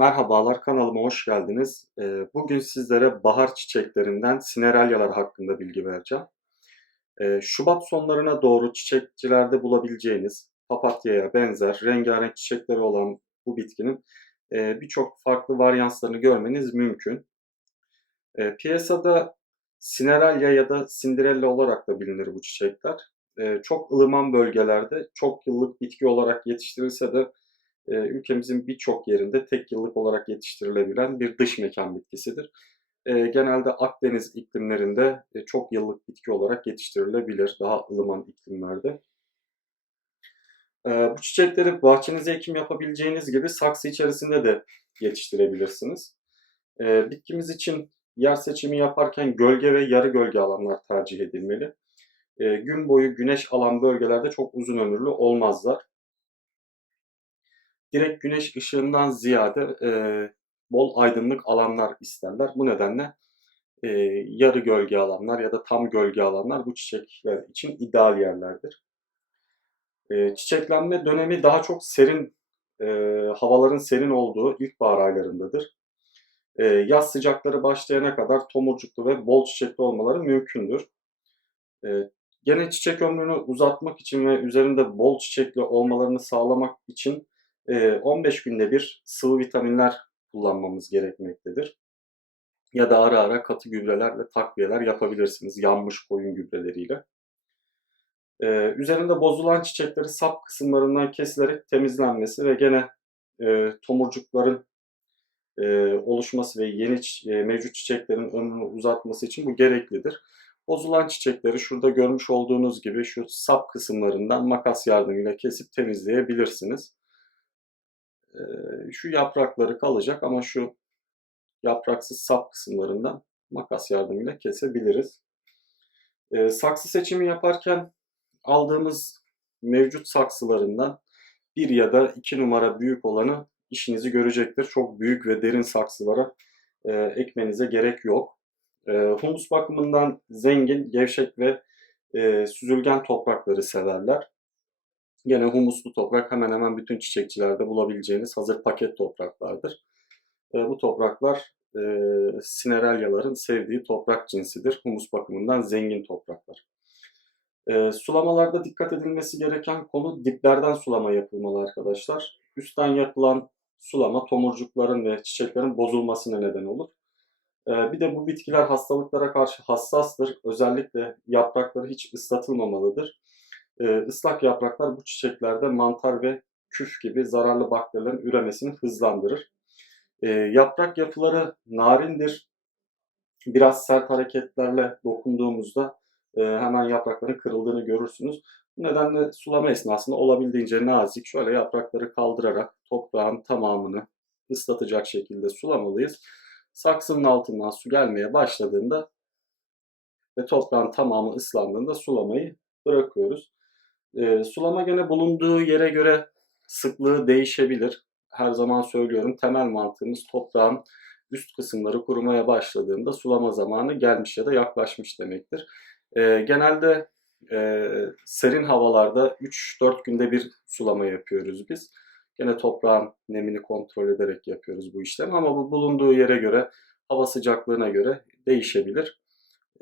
Merhabalar, kanalıma hoş geldiniz. Eee, bugün sizlere bahar çiçeklerinden sineralyalar hakkında bilgi vereceğim. Eee, Şubat sonlarına doğru çiçekçilerde bulabileceğiniz papatyaya benzer rengarenk çiçekleri olan bu bitkinin eee, birçok farklı varyanslarını görmeniz mümkün. Eee, piyasada sineralya ya da cinderella olarak da bilinir bu çiçekler. Çok ılıman bölgelerde çok yıllık bitki olarak yetiştirilse de e, ülkemizin birçok yerinde tek yıllık olarak yetiştirilebilen bir dış mekan bitkisidir. E, genelde Akdeniz iklimlerinde e, çok yıllık bitki olarak yetiştirilebilir, daha ılıman iklimlerde. E, bu çiçekleri bahçenize ekim yapabileceğiniz gibi saksı içerisinde de yetiştirebilirsiniz. Bitkimiz için yer seçimi yaparken gölge ve yarı gölge alanlar tercih edilmeli. Gün boyu güneş alan bölgelerde çok uzun ömürlü olmazlar direkt güneş ışığından ziyade e, bol aydınlık alanlar isterler. Bu nedenle e, yarı gölge alanlar ya da tam gölge alanlar bu çiçekler için ideal yerlerdir. E, çiçeklenme dönemi daha çok serin, e, havaların serin olduğu ilkbahar aylarındadır. E, yaz sıcakları başlayana kadar tomurcuklu ve bol çiçekli olmaları mümkündür. E, gene çiçek ömrünü uzatmak için ve üzerinde bol çiçekli olmalarını sağlamak için 15 günde bir sıvı vitaminler kullanmamız gerekmektedir. Ya da ara ara katı gübreler ve takviyeler yapabilirsiniz yanmış koyun gübreleriyle. üzerinde bozulan çiçekleri sap kısımlarından kesilerek temizlenmesi ve gene tomurcukların oluşması ve yeni mevcut çiçeklerin ömrünü uzatması için bu gereklidir. Bozulan çiçekleri şurada görmüş olduğunuz gibi şu sap kısımlarından makas yardımıyla kesip temizleyebilirsiniz şu yaprakları kalacak ama şu yapraksız sap kısımlarından makas yardımıyla kesebiliriz. saksı seçimi yaparken aldığımız mevcut saksılarından bir ya da iki numara büyük olanı işinizi görecektir. Çok büyük ve derin saksılara e, ekmenize gerek yok. E, humus bakımından zengin, gevşek ve e, süzülgen toprakları severler. Gene humuslu toprak hemen hemen bütün çiçekçilerde bulabileceğiniz hazır paket topraklardır. E, bu topraklar e, sineralyaların sevdiği toprak cinsidir. Humus bakımından zengin topraklar. E, sulamalarda dikkat edilmesi gereken konu diplerden sulama yapılmalı arkadaşlar. Üstten yapılan sulama tomurcukların ve çiçeklerin bozulmasına neden olur. E, bir de bu bitkiler hastalıklara karşı hassastır. Özellikle yaprakları hiç ıslatılmamalıdır. E, ıslak yapraklar bu çiçeklerde mantar ve küf gibi zararlı bakterilerin üremesini hızlandırır. E, yaprak yapıları narindir. Biraz sert hareketlerle dokunduğumuzda e, hemen yaprakların kırıldığını görürsünüz. Bu nedenle sulama esnasında olabildiğince nazik şöyle yaprakları kaldırarak toprağın tamamını ıslatacak şekilde sulamalıyız. Saksının altından su gelmeye başladığında ve toprağın tamamı ıslandığında sulamayı bırakıyoruz. E, sulama gene bulunduğu yere göre sıklığı değişebilir. Her zaman söylüyorum temel mantığımız toprağın üst kısımları kurumaya başladığında sulama zamanı gelmiş ya da yaklaşmış demektir. E, genelde e, serin havalarda 3-4 günde bir sulama yapıyoruz biz. Gene toprağın nemini kontrol ederek yapıyoruz bu işlemi ama bu bulunduğu yere göre, hava sıcaklığına göre değişebilir.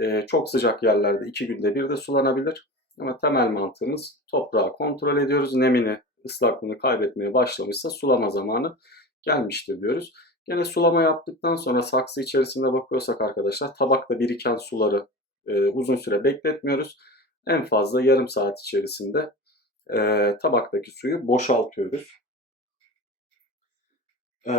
E, çok sıcak yerlerde 2 günde bir de sulanabilir. Ama temel mantığımız toprağı kontrol ediyoruz. Nemini, ıslaklığını kaybetmeye başlamışsa sulama zamanı gelmiştir diyoruz. Yine sulama yaptıktan sonra saksı içerisinde bakıyorsak arkadaşlar tabakta biriken suları e, uzun süre bekletmiyoruz. En fazla yarım saat içerisinde e, tabaktaki suyu boşaltıyoruz. E,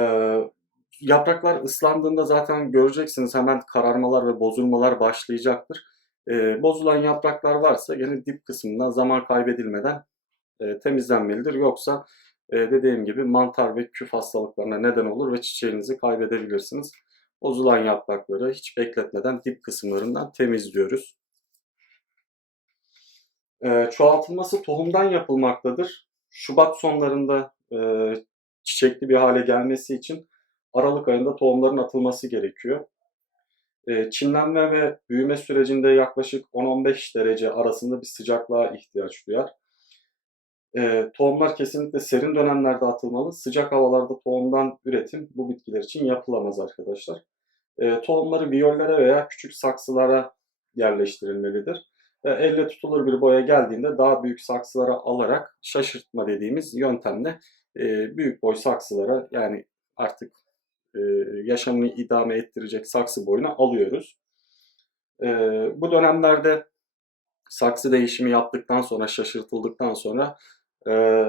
yapraklar ıslandığında zaten göreceksiniz hemen kararmalar ve bozulmalar başlayacaktır. E, bozulan yapraklar varsa yine dip kısmından zaman kaybedilmeden e, temizlenmelidir. Yoksa e, dediğim gibi mantar ve küf hastalıklarına neden olur ve çiçeğinizi kaybedebilirsiniz. Bozulan yaprakları hiç bekletmeden dip kısımlarından temizliyoruz. E, çoğaltılması tohumdan yapılmaktadır. Şubat sonlarında e, çiçekli bir hale gelmesi için Aralık ayında tohumların atılması gerekiyor. Ee, çimlenme ve büyüme sürecinde yaklaşık 10-15 derece arasında bir sıcaklığa ihtiyaç duyar. E, tohumlar kesinlikle serin dönemlerde atılmalı. Sıcak havalarda tohumdan üretim bu bitkiler için yapılamaz arkadaşlar. E, tohumları viyollere veya küçük saksılara yerleştirilmelidir. E, elle tutulur bir boya geldiğinde daha büyük saksılara alarak şaşırtma dediğimiz yöntemle e, büyük boy saksılara yani artık e, yaşamını idame ettirecek saksı boyuna alıyoruz. E, bu dönemlerde saksı değişimi yaptıktan sonra, şaşırtıldıktan sonra e,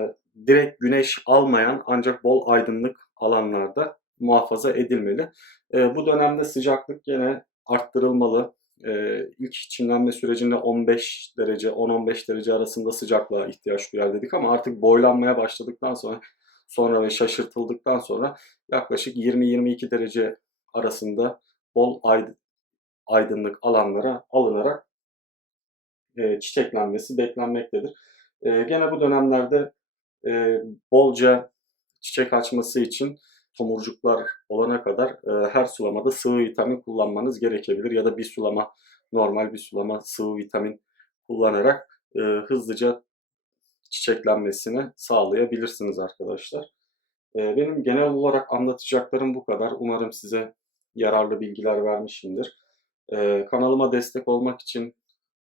direkt güneş almayan ancak bol aydınlık alanlarda muhafaza edilmeli. Bu dönemde sıcaklık yine arttırılmalı. E, ilk çimlenme sürecinde 15 derece, 10-15 derece arasında sıcaklığa ihtiyaç duyar dedik ama artık boylanmaya başladıktan sonra sonra ve şaşırtıldıktan sonra yaklaşık 20-22 derece arasında bol ayd- aydınlık alanlara alınarak e, çiçeklenmesi beklenmektedir. E, gene bu dönemlerde e, bolca çiçek açması için tomurcuklar olana kadar her sulamada sıvı vitamin kullanmanız gerekebilir ya da bir sulama normal bir sulama sıvı vitamin kullanarak hızlıca çiçeklenmesini sağlayabilirsiniz arkadaşlar. E, benim genel olarak anlatacaklarım bu kadar. Umarım size yararlı bilgiler vermişimdir. E, kanalıma destek olmak için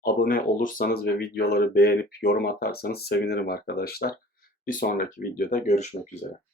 abone olursanız ve videoları beğenip yorum atarsanız sevinirim arkadaşlar. Bir sonraki videoda görüşmek üzere.